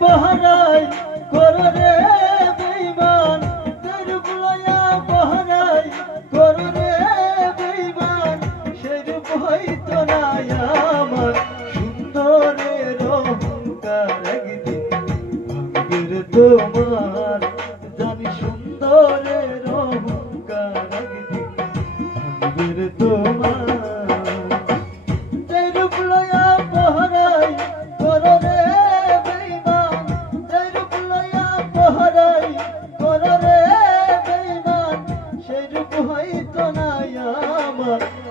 বহরাই কররে বেঈমান তেরুপ লয়া বহরাই কররে বেঈমান সেরূপ হইতো না আমার সুন্দরের অহংকার একদিন ভাঙবে তোমার জানি সুন্দরের অহংকার একদিন ভাঙবে তোমার তেরুপ লয়া বহরাই কররে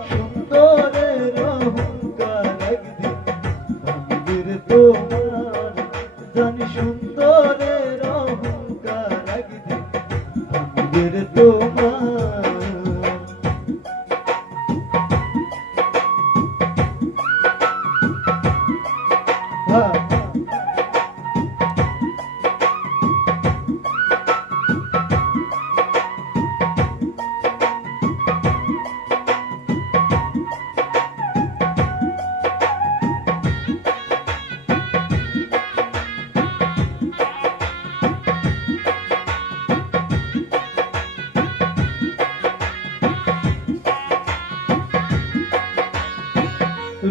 সুন্দরের অহংকার একদিন ভাঙবে তোমার জানি সুন্দরের অহংকার একদিন ভাঙবে তোমার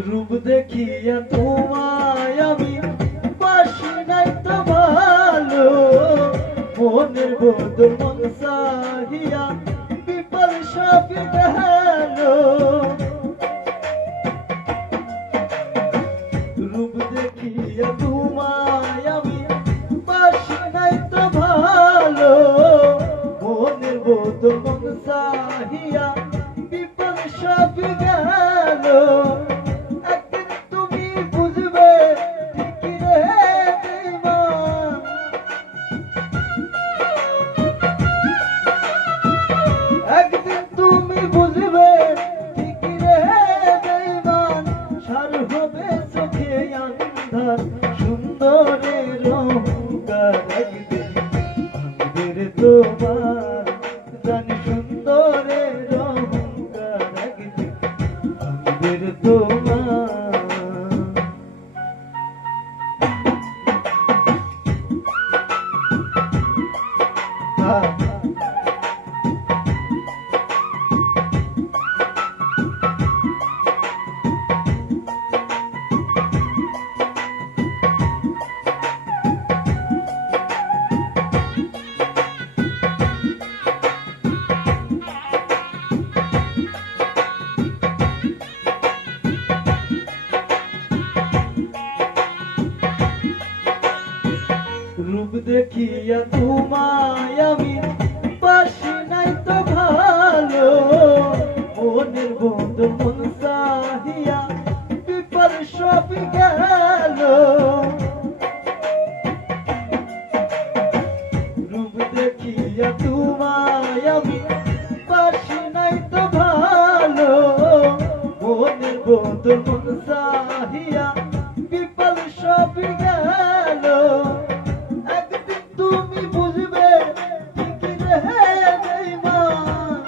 রূপ দেখিয়া তোমায় আমি বাসি নাই তো ভালো মনের বদল মন সাহিয়া বিপল সব গেল রূপ দেখিয়া তোমায় আমি বাসি নাই তো ভালো মনের বদল মন সাহিয়া বিপল সব গেল একদিন তুমি বুঝবে ঠিকই রে বেঈমান সার হবে চোখে আন্ধার সুন্দরের অহংকার একদিন ভাঙবে তোমার জানি সুন্দরের অহংকার একদিন ভাঙবে তোমার রূপ দেখিয়া তোমায় আমি বাসি নাই তো ভালো মনের বন্ধু মন সাহিয়া বিপল সব গেল রূপ দেখিয়া তোমায় আমি বাসি নাই তো ভালো মনের বন্ধু মন সাহিয়া বিপল সব গেল তুমি বুঝবে ঠিকই রে বেঈমান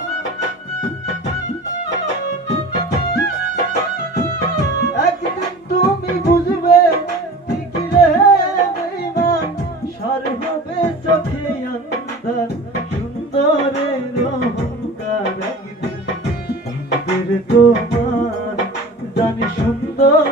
একদিন তুমি বুঝবে ঠিকই রে বেঈমান সার হবে চোখে আন্ধার সুন্দরের অহংকার একদিন ভাঙবে তোমার জানি সুন্দর